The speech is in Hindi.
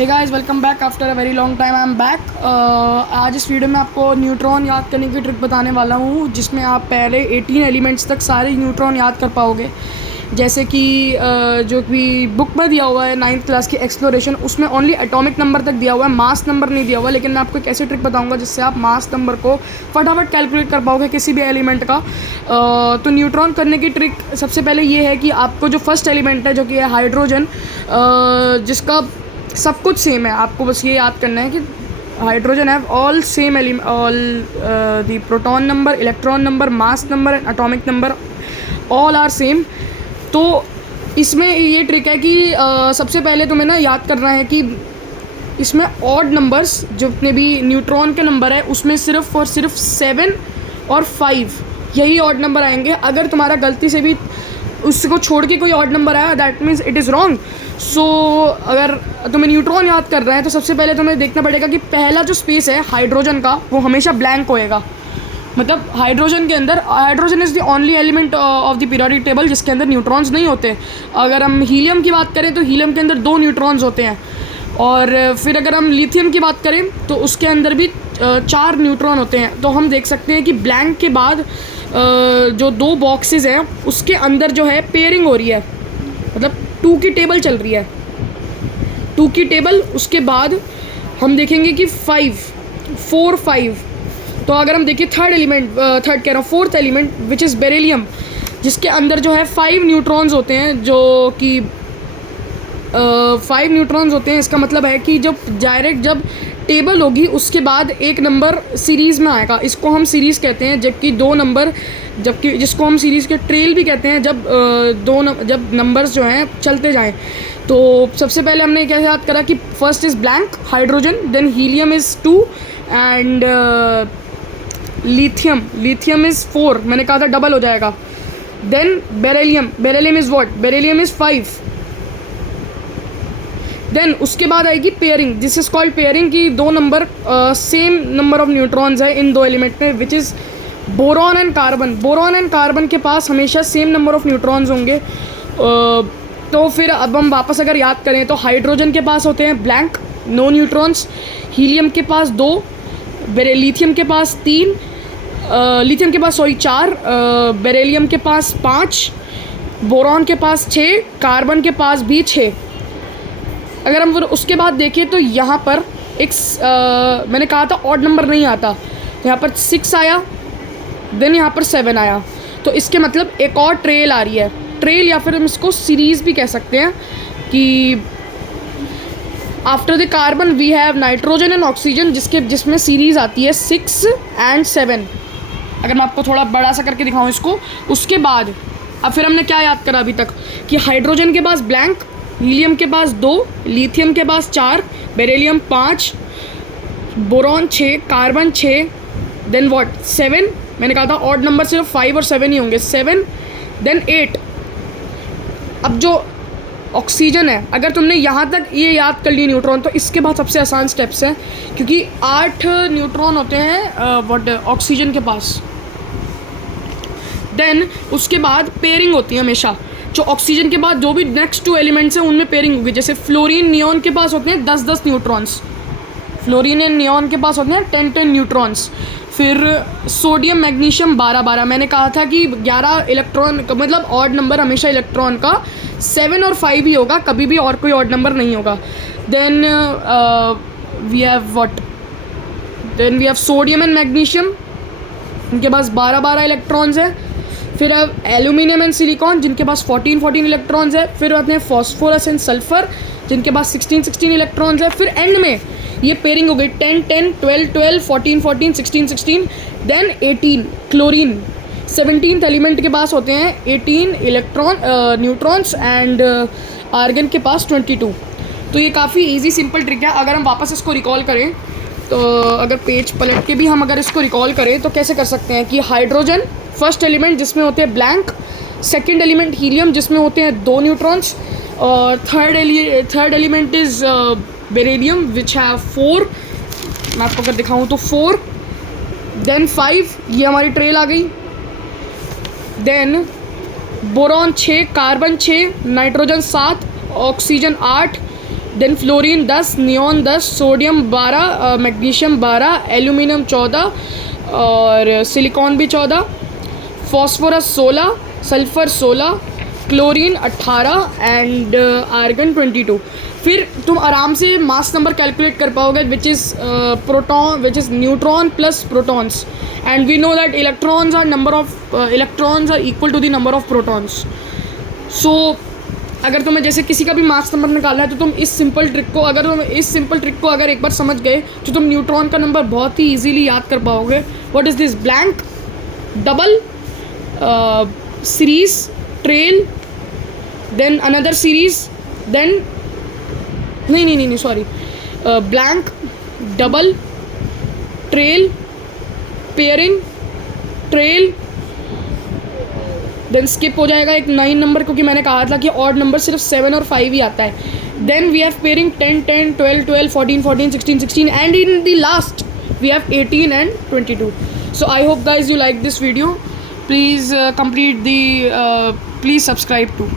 Hey guys, welcome back after a very long time. I am back. आज इस वीडियो में आपको न्यूट्रॉन याद करने की ट्रिक बताने वाला हूँ, जिसमें आप पहले 18 एलिमेंट्स तक सारे न्यूट्रॉन याद कर पाओगे। जैसे कि जो भी बुक में दिया हुआ है 9th क्लास की एक्सप्लोरेशन, उसमें ओनली एटॉमिक नंबर तक दिया हुआ है, मास नंबर नहीं दिया हुआ। लेकिन मैं आपको एक ऐसी ट्रिक बताऊंगा जिससे आप मास नंबर को फटाफट कैलकुलेट कर पाओगे किसी भी एलिमेंट का। तो न्यूट्रॉन करने की ट्रिक सबसे पहले ये है कि आपको जो फर्स्ट एलिमेंट है, जो कि है हाइड्रोजन, जिसका सब कुछ सेम है, आपको बस ये याद करना है कि hydrogen have all same element, all the proton number, electron number, mass number and atomic number all are same. तो इसमें ये ट्रिक है कि सबसे पहले तुम्हें ना याद करना है कि इसमें ऑड नंबर्स जितने भी न्यूट्रॉन के नंबर है उसमें सिर्फ और सिर्फ 7 और 5 यही ऑड नंबर आएंगे। अगर तुम्हारा गलती से भी उसको छोड़ के कोई ऑड नंबर आया, that means it is wrong. So अगर तुम्हें न्यूट्रॉन याद कर रहा है तो सबसे पहले तुम्हें देखना पड़ेगा कि पहला जो स्पेस है हाइड्रोजन का वो हमेशा ब्लैंक होएगा। मतलब हाइड्रोजन के अंदर, hydrogen is the only element of the periodic table जिसके अंदर न्यूट्रॉन्स नहीं होते। अगर हम हीलियम की बात करें तो हीलियम के अंदर 2 न्यूट्रॉन्स होते हैं। और फिर अगर हम लिथियम की बात करें तो उसके अंदर भी 4 न्यूट्रॉन होते हैं। तो हम देख सकते हैं कि ब्लैंक के बाद जो 2 बॉक्सेस हैं उसके अंदर जो है पेयरिंग हो रही है, मतलब 2 की टेबल चल रही है, 2 की टेबल। उसके बाद हम देखेंगे कि 4 5। तो अगर हम देखिए fourth element which is beryllium, जिसके अंदर जो है 5 न्यूट्रॉन्स होते हैं, जो कि 5 न्यूट्रॉन्स होते हैं। इसका मतलब है कि जब डायरेक्ट जब टेबल होगी उसके बाद एक नंबर सीरीज़ में आएगा, इसको हम सीरीज़ कहते हैं। जबकि 2 नंबर, जबकि जिसको हम सीरीज़ के ट्रेल भी कहते हैं, जब नंबर्स जो हैं चलते जाएं। तो सबसे पहले हमने क्या याद करा कि first is blank hydrogen, then helium is 2 and lithium is 4। मैंने कहा था डबल हो जाएगा। Then beryllium is what? Beryllium is 5। Then उसके बाद आएगी pairing, this is called pairing की 2 number same number of neutrons है इन 2 एलिमेंट में, which is boron and carbon. Boron and carbon के पास हमेशा सेम नंबर ऑफ न्यूट्रॉन्स होंगे। तो फिर अब हम वापस अगर याद करें तो हाइड्रोजन के पास होते हैं ब्लैंक, नो न्यूट्रॉन्स। हीलियम के पास 2, लिथियम के पास 3, लिथियम के पास 4, बेरिलियम के पास 5, बोरॉन के पास 6, कार्बन के पास भी 6। अगर हम उसके बाद देखें तो यहाँ पर एक मैंने कहा था ऑड नंबर नहीं आता, यहाँ पर 6 आया, देन यहाँ पर 7 आया। तो इसके मतलब एक और ट्रेल आ रही है, ट्रेल या फिर हम इसको सीरीज़ भी कह सकते हैं कि after the carbon we have nitrogen and oxygen, जिसमें सीरीज़ आती है 6 एंड 7। अगर मैं आपको थोड़ा बड़ा सा करके दिखाऊँ इसको, उसके बाद अब फिर हमने क्या याद करा अभी तक कि हाइड्रोजन के पास ब्लैंक, हीलियम के पास 2, लिथियम के पास 4, beryllium 5, boron 6, carbon 6, then what 7। मैंने कहा था ऑड नंबर सिर्फ 5 और 7 ही होंगे, 7 देन 8। अब जो ऑक्सीजन है, अगर तुमने यहाँ तक ये याद कर ली न्यूट्रॉन, तो इसके बाद सबसे आसान स्टेप्स हैं, क्योंकि 8 न्यूट्रॉन होते हैं ऑक्सीजन के पास। देन उसके बाद पेयरिंग होती है हमेशा, जो ऑक्सीजन के बाद जो भी नेक्स्ट 2 एलिमेंट्स हैं उनमें पेयरिंग होगी। जैसे फ्लोरीन नियॉन के पास होते हैं 10-10 न्यूट्रॉन्स, फ्लोरीन एंड नियॉन के पास होते हैं 10-10 न्यूट्रॉन्स। फिर सोडियम मैग्नीशियम 12-12। मैंने कहा था कि 11 इलेक्ट्रॉन, मतलब ऑड नंबर हमेशा इलेक्ट्रॉन का 7 और 5 ही होगा, कभी भी और कोई ऑड नंबर नहीं होगा। Then we have sodium and magnesium, इनके पास 12-12 इलेक्ट्रॉन्स है। फिर अब एल्यूमिनियम एंड सिलिकॉन, जिनके पास 14-14 इलेक्ट्रॉन्स है। फिर अपने फॉस्फोरस एंड सल्फर, जिनके पास 16-16 इलेक्ट्रॉन्स है। फिर एंड में ये पेयरिंग हो गई 10-10, 12-12, 14-14, 16-16, देन 18 क्लोरीन। 17th एलिमेंट के पास होते हैं 18 न्यूट्रॉन्स एंड आर्गन के पास 22। तो ये काफ़ी इजी सिंपल ट्रिक है। अगर हम वापस इसको रिकॉल करें तो अगर पेज पलट के भी हम अगर इसको रिकॉल करें तो कैसे कर सकते हैं कि हाइड्रोजन फर्स्ट एलिमेंट जिसमें होते हैं ब्लैंक, सेकंड एलिमेंट हीलियम जिसमें होते हैं 2 न्यूट्रॉन्स, और third element is beryllium which have 4। मैं आपको अगर दिखाऊँ तो 4, देन 5, ये हमारी ट्रेल आ गई। Then boron 6, carbon 6, nitrogen 7, oxygen 8, then fluorine 10, neon 10, sodium 12, magnesium 12, aluminium 14 और सिलिकॉन भी 14, phosphorus 16, sulphur 16, chlorine 18 and argon 22। फिर तुम आराम से मास नंबर कैलकुलेट कर पाओगे which is proton, which is neutron plus protons, and we know that electrons are equal to the number of protons. So अगर तुम्हें जैसे किसी का भी मास नंबर निकालना है तो तुम इस सिंपल ट्रिक को अगर एक बार समझ गए तो तुम न्यूट्रॉन का नंबर बहुत ही इजीली याद कर पाओगे। What is this? Blank, double, series, trail, then another series, then नहीं sorry, blank, double, trail, pairing, trail, then skip हो जाएगा एक 9 नंबर, क्योंकि मैंने कहा था कि ऑड नंबर सिर्फ 7 और 5 ही आता है। Then we have pairing 10, 10, 12, 12, 14, 14, 16, 16 and in the last we have 18 and 22. So I hope guys you like this video. Please please subscribe too.